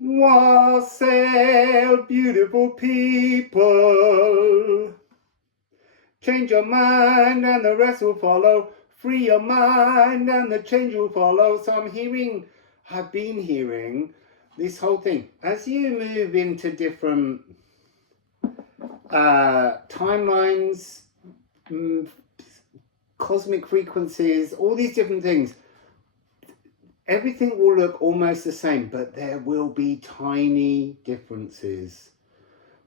Wassail, beautiful people. Change your mind and the rest will follow. Free your mind and the change will follow. So I've been hearing this whole thing. As you move into different timelines, cosmic frequencies, all these different things, everything will look almost the same, but there will be tiny differences.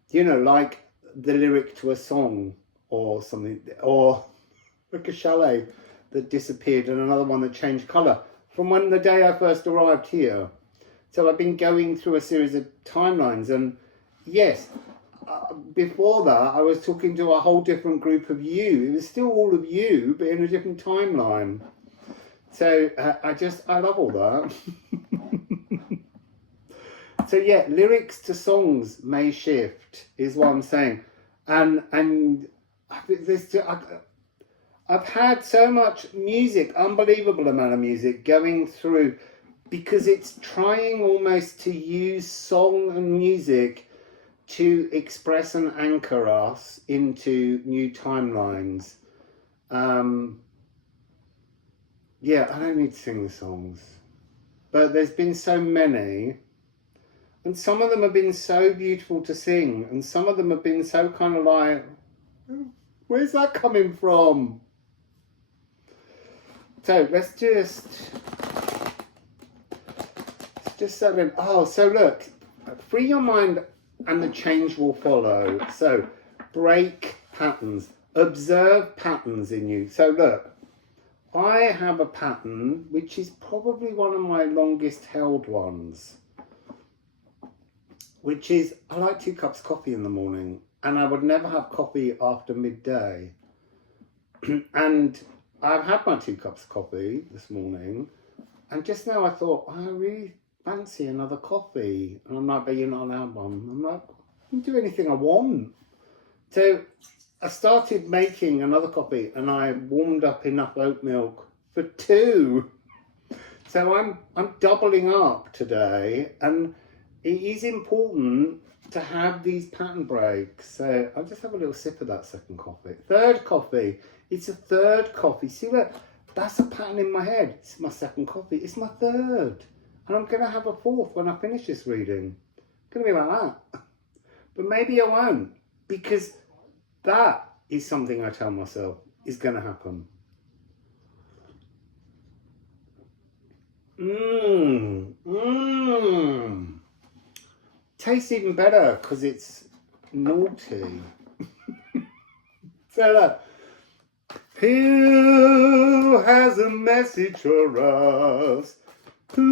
You know, like the lyric to a song or something, or like a chalet that disappeared and another one that changed colour from when the day I first arrived here. So I've been going through a series of timelines, and yes, before that I was talking to a whole different group of you. It was still all of you, but in a different timeline. So I love all that. So yeah, lyrics to songs may shift, is what I'm saying, and I've had so much music, unbelievable amount of music going through, because it's trying almost to use song and music to express and anchor us into new timelines. Yeah, I don't need to sing the songs, but there's been so many, and some of them have been so beautiful to sing, and some of them have been so kind of like, where's that coming from? So let's just settle in. Oh, so look, free your mind and the change will follow. So break patterns, observe patterns in you. So look, I have a pattern which is probably one of my longest held ones, which is I like 2 cups of coffee in the morning, and I would never have coffee after midday. And I've had my 2 cups of coffee this morning, and just now I thought, I really fancy another coffee. And I'm like, but you're not allowed one. I'm like, I can do anything I want. So I started making another coffee, and I warmed up enough oat milk for 2. So I'm doubling up today, and it is important to have these pattern breaks. So I'll just have a little sip of that second coffee. Third coffee. It's a third coffee. See, look, that's a pattern in my head. It's my second coffee. It's my third. And I'm going to have a fourth when I finish this reading. It's going to be like that. But maybe I won't, because that is something I tell myself is going to happen. Tastes even better because it's naughty. So look, who has a message for us? Who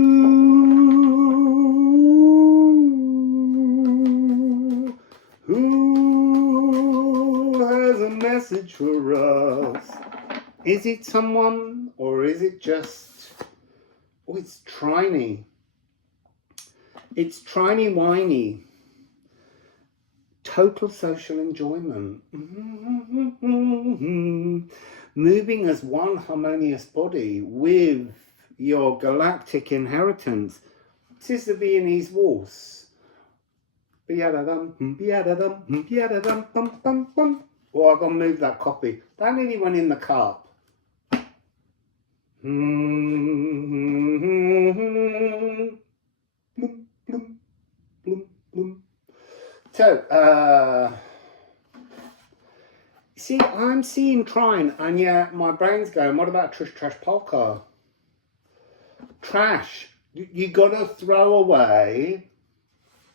has a message for us? Is it someone, or is it just, oh, it's Trinny. It's Trinny Whiny. Total social enjoyment. Moving as one harmonious body with your galactic inheritance. This is the Viennese waltz. Oh, I've got to move that copy. That nearly went in the cup. So, see, I'm seeing Trine, and yeah, my brain's going, what about Trish Trash Polka? Trash. You got to throw away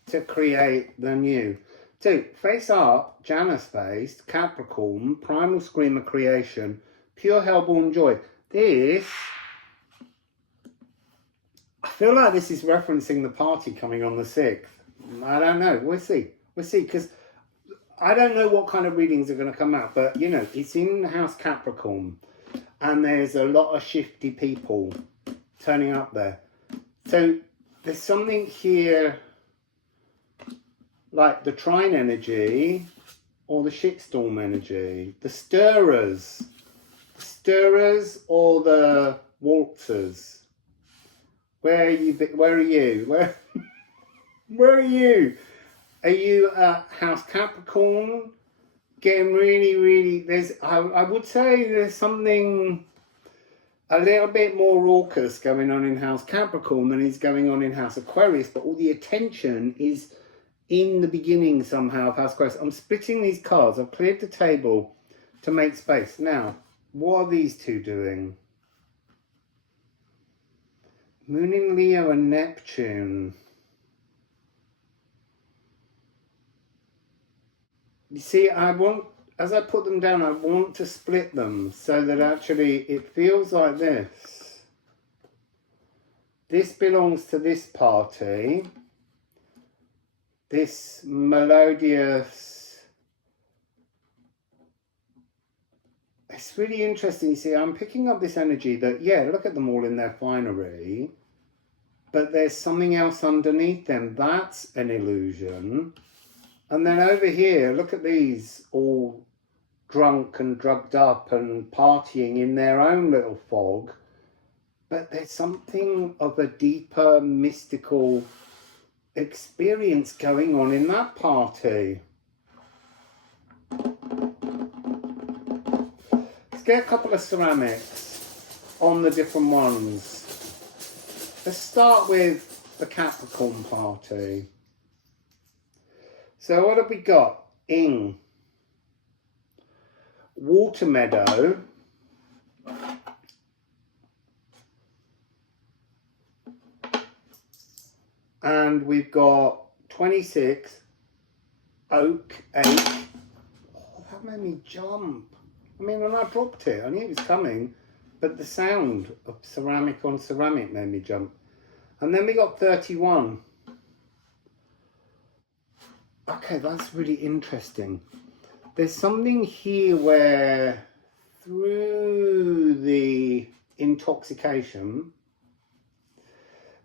to create the new. So, face up, Janus faced, Capricorn, Primal Screamer Creation, Pure Hellborn Joy. This, I feel like this is referencing the party coming on the 6th. I don't know. We'll see. We'll see, because I don't know what kind of readings are going to come out, but, you know, it's in House Capricorn, and there's a lot of shifty people turning up there. So there's something here like the Trine energy or the shitstorm energy, the stirrers or the waltzers. Where are you? Where? Where are you? Are you House Capricorn? Getting really, I would say there's something a little bit more raucous going on in House Capricorn than is going on in House Aquarius, but all the attention is in the beginning somehow of House Aquarius. I'm splitting these cards. I've cleared the table to make space. Now, what are these two doing? Moon in Leo and Neptune. You see, as I put them down, I want to split them so that actually it feels like this. This belongs to this party. This melodious. It's really interesting. You see, I'm picking up this energy that, yeah, look at them all in their finery, but there's something else underneath them. That's an illusion. And then over here, look at these, all drunk and drugged up and partying in their own little fog. But there's something of a deeper, mystical experience going on in that party. Let's get a couple of ceramics on the different ones. Let's start with the Capricorn party. So what have we got? Ing, Water Meadow, and we've got 26, Oak, 8. Oh, that made me jump. I mean, when I dropped it, I knew it was coming, but the sound of ceramic on ceramic made me jump. And then we got 31. Okay, that's really interesting. There's something here where through the intoxication,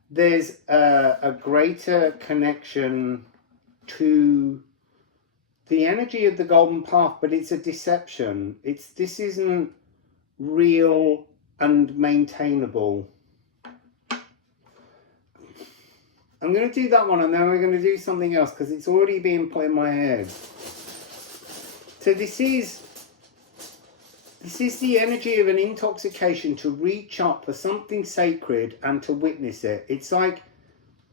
there's a greater connection to the energy of the golden path, but it's a deception. This isn't real and maintainable. I'm going to do that one and then we're going to do something else because it's already being put in my head. So this is the energy of an intoxication to reach up for something sacred and to witness it. It's like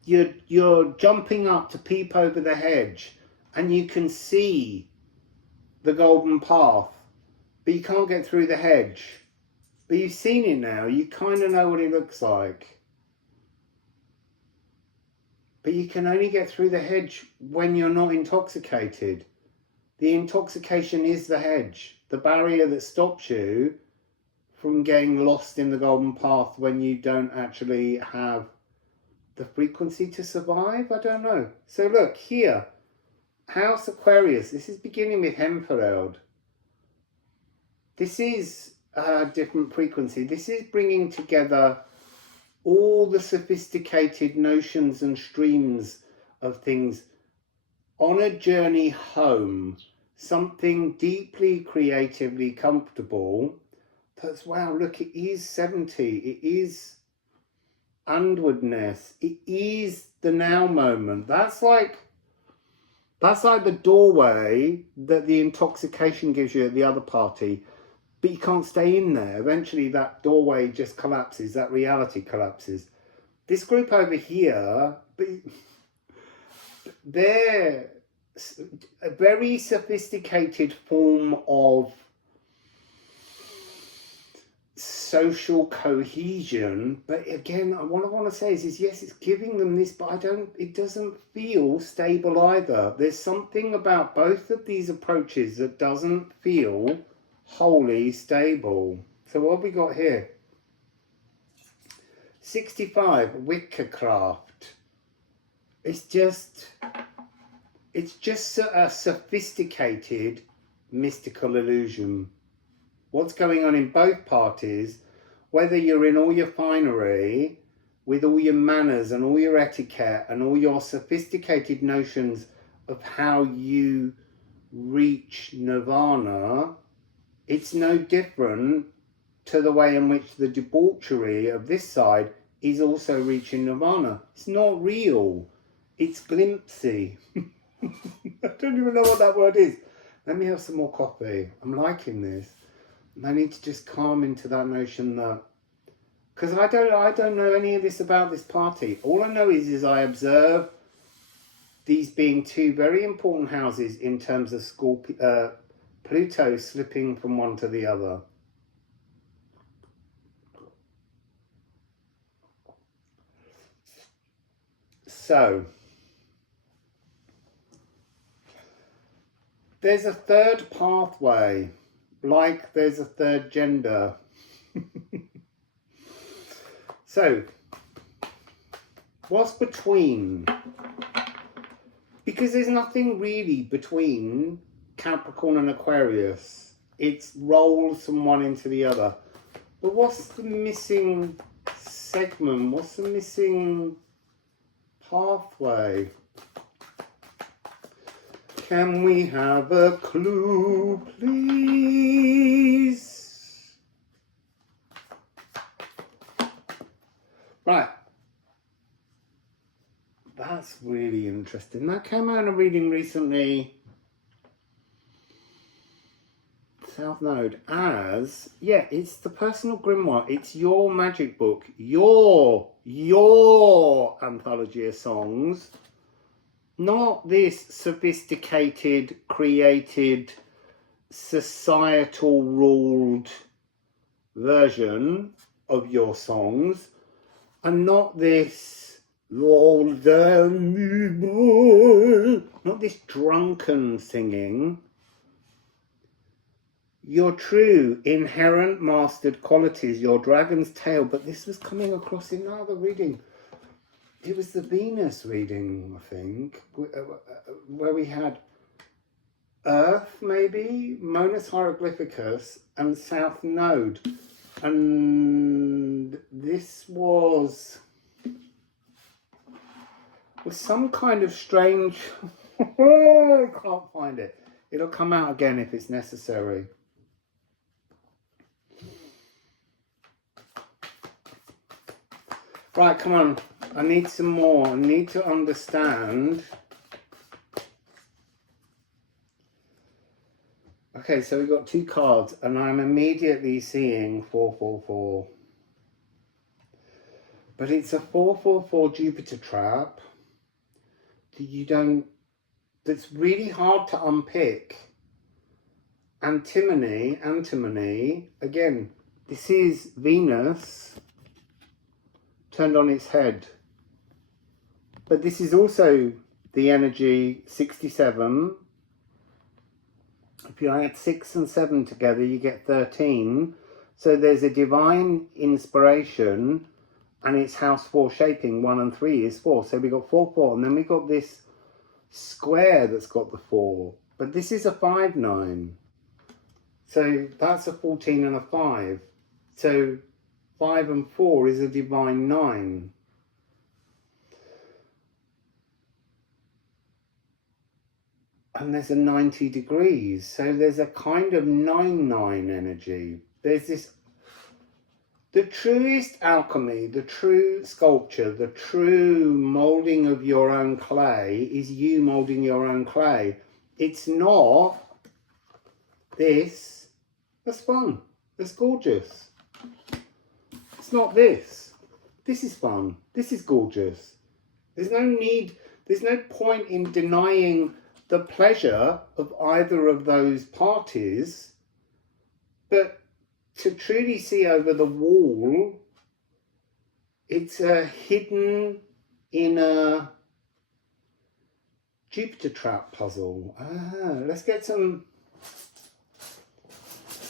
you're jumping up to peep over the hedge and you can see the golden path, but you can't get through the hedge. But you've seen it now. You kind of know what it looks like. But you can only get through the hedge when you're not intoxicated. The intoxication is the hedge, the barrier that stops you from getting lost in the golden path when you don't actually have the frequency to survive. I don't know. So look here, House Aquarius. This is beginning with Hemfereld. This is a different frequency. This is bringing together all the sophisticated notions and streams of things on a journey home, something deeply creatively comfortable. That's, wow, look, it is 70, it is onwardness, it is the now moment. That's like the doorway that the intoxication gives you at the other party. But you can't stay in there. Eventually that doorway just collapses, that reality collapses. This group over here, they're a very sophisticated form of social cohesion. But again, what I want to say is yes, it's giving them this, but it doesn't feel stable either. There's something about both of these approaches that doesn't feel wholly stable. So what have we got here? 65, Witchcraft. It's just a sophisticated mystical illusion. What's going on in both parties, whether you're in all your finery, with all your manners and all your etiquette and all your sophisticated notions of how you reach nirvana, it's no different to the way in which the debauchery of this side is also reaching nirvana. It's not real. It's glimpsy. I don't even know what that word is. Let me have some more coffee. I'm liking this. I need to just calm into that notion that, because I don't know any of this about this party. All I know is I observe these being two very important houses in terms of Pluto slipping from one to the other. So, there's a third pathway, like there's a third gender. So, what's between? Because there's nothing really between Capricorn and Aquarius. It's rolls from one into the other. But what's the missing segment? What's the missing pathway? Can we have a clue, please? Right. That's really interesting. That came out in a reading recently. South Node as, yeah, it's the personal grimoire. It's your magic book. Your anthology of songs. Not this sophisticated, created, societal ruled version of your songs. And not this not this drunken singing. Your true, inherent, mastered qualities, your dragon's tail. But this was coming across in another reading. It was the Venus reading, I think, where we had Earth, maybe, Monas Hieroglyphicus, and South Node. And this was some kind of strange... I can't find it. It'll come out again if it's necessary. Right, come on. I need some more. I need to understand. Okay, so we've got two cards, and I'm immediately seeing 444. But it's a 444 Jupiter trap that that's really hard to unpick. Antimony, again, this is Venus turned on its head. But this is also the energy 67. If you add 6 and 7 together, you get 13. So there's a divine inspiration, and it's house 4 shaping. 1 and 3 is 4. So we got 4, 4, and then we got this square that's got the 4. But this is a 5, 9. So that's a 14 and a 5. So 5 and 4 is a divine 9. And there's a 90 degrees. So there's a kind of 9-9 energy. There's this, the truest alchemy, the true sculpture, the true moulding of your own clay is you moulding your own clay. It's not this. That's fun. That's gorgeous. It's not this. This is fun. This is gorgeous. There's no need, there's no point in denying the pleasure of either of those parties, but to truly see over the wall, it's a hidden inner Jupiter trap puzzle. Let's get some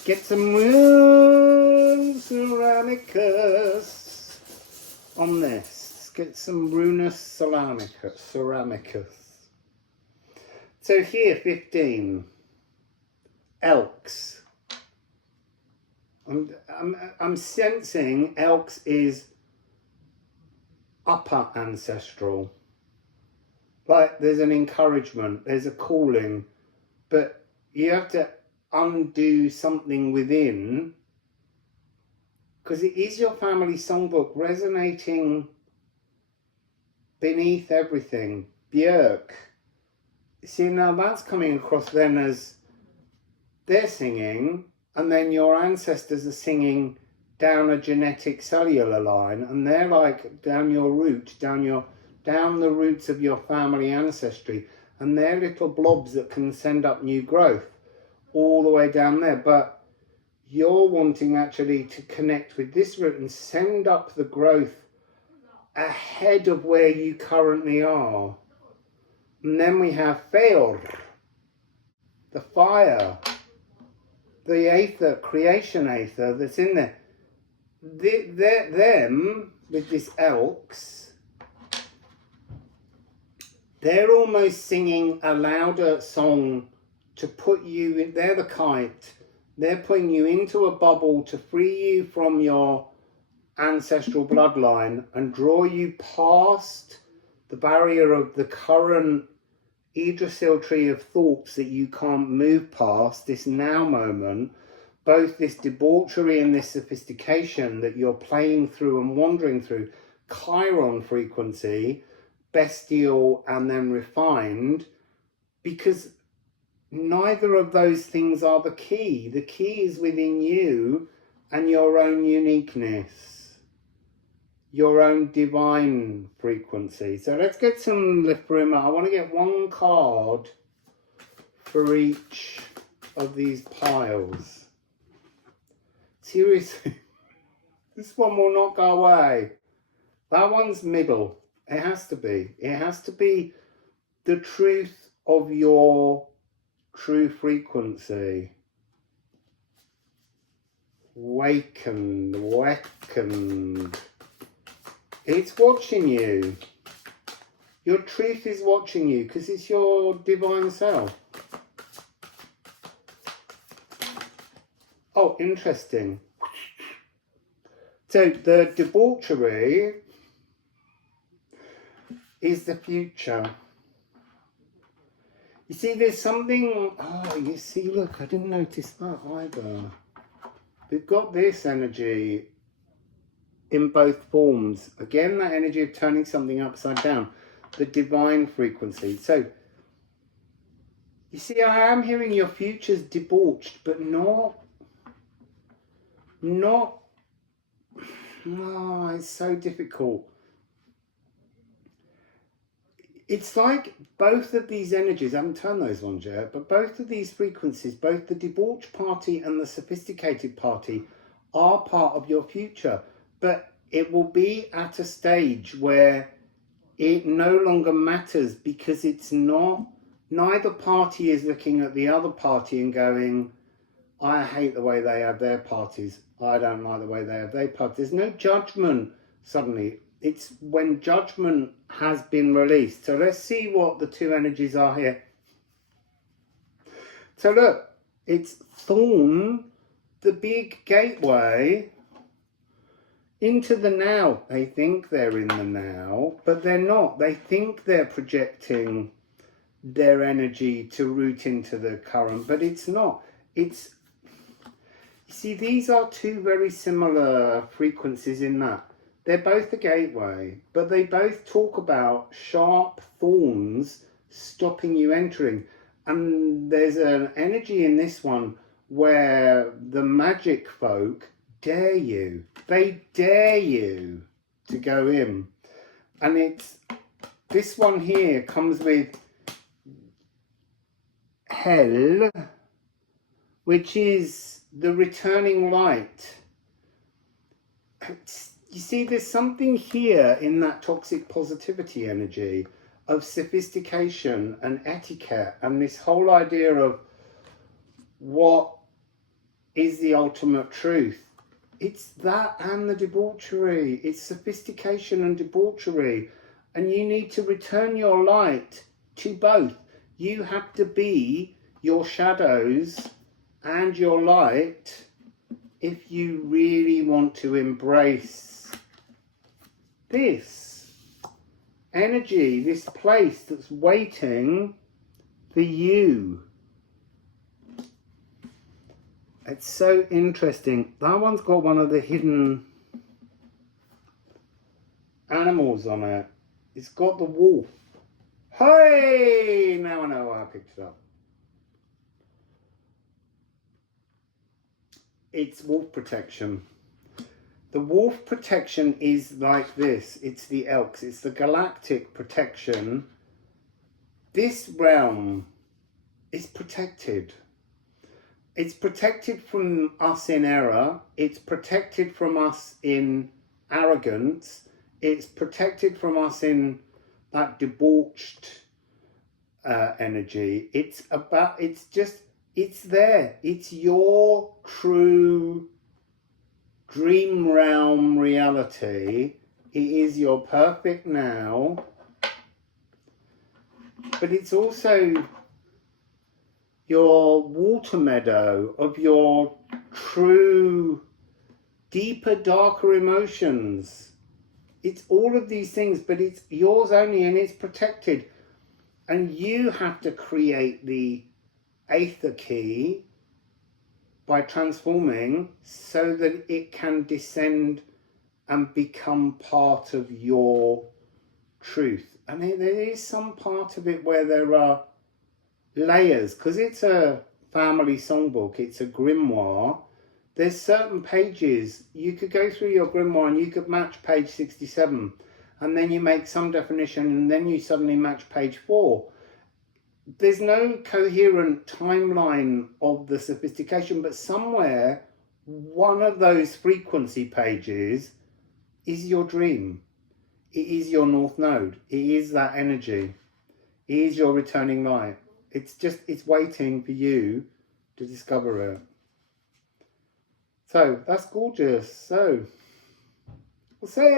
rune ceramicus on this. Let's get some runus ceramicus. So here, 15, Elks. I'm sensing Elks is upper ancestral. Like there's an encouragement, there's a calling, but you have to undo something within, because it is your family songbook resonating beneath everything. Björk. See, now that's coming across then as they're singing, and then your ancestors are singing down a genetic cellular line, and they're like down your root, down the roots of your family ancestry, and they're little blobs that can send up new growth all the way down there. But you're wanting actually to connect with this root and send up the growth ahead of where you currently are. And then we have Fail, the fire, the aether, creation aether that's in there. Them, with this elks, they're almost singing a louder song to put you in. They're the kite. They're putting you into a bubble to free you from your ancestral bloodline and draw you past the barrier of the current Yggdrasil tree of thoughts that you can't move past, this now moment, both this debauchery and this sophistication that you're playing through and wandering through, Chiron frequency, bestial and then refined, because neither of those things are the key. The key is within you and your own uniqueness, your own divine frequency. So let's get some Liffruma. I want to get one card for each of these piles. Seriously, this one will not go away. That one's middle. It has to be. It has to be the truth of your true frequency. Wakened. It's watching you. Your truth is watching you because it's your divine self. Oh, interesting. So the debauchery is the future. You see, there's something, oh, you see, look, I didn't notice that either. We've got this energy in both forms. Again, that energy of turning something upside down, the divine frequency. So, you see, I am hearing your future's debauched, but not, oh, it's so difficult. It's like both of these energies, I haven't turned those ones yet, but both of these frequencies, both the debauched party and the sophisticated party, are part of your future. But it will be at a stage where it no longer matters because it's not, neither party is looking at the other party and going, I hate the way they have their parties. I don't like the way they have their parties. There's no judgment suddenly. It's when judgment has been released. So let's see what the two energies are here. So look, it's Thorn, the big gateway into the now. They think they're in the now, but they're not. They think they're projecting their energy to root into the current, but it's not. It's, you see, these are two very similar frequencies in that. They're both a gateway, but they both talk about sharp thorns stopping you entering. And there's an energy in this one where the magic folk dare you. They dare you to go in. And it's, this one here comes with Hell, which is the returning light. You see, there's something here in that toxic positivity energy of sophistication and etiquette and this whole idea of what is the ultimate truth. It's that and the debauchery. It's sophistication and debauchery. And you need to return your light to both. You have to be your shadows and your light if you really want to embrace this energy, this place that's waiting for you. It's so interesting. That one's got one of the hidden animals on it. It's got the wolf. Hey! Now I know why I picked it up. It's wolf protection. The wolf protection is like this. It's the elks. It's the galactic protection. This realm is protected. It's protected from us in error. It's protected from us in arrogance. It's protected from us in that debauched energy. It's there. It's your true dream realm reality. It is your perfect now. But it's also your water meadow of your true, deeper, darker emotions. It's all of these things, but it's yours only, and it's protected. And you have to create the Aether key by transforming so that it can descend and become part of your truth. And there is some part of it where there are layers, because it's a family songbook, it's a grimoire. There's certain pages, you could go through your grimoire and you could match page 67, and then you make some definition, and then you suddenly match page 4. There's no coherent timeline of the sophistication, but somewhere one of those frequency pages is your dream. It is your North Node. It is that energy. It is your returning light. It's waiting for you to discover it. So that's gorgeous. So, Wassail.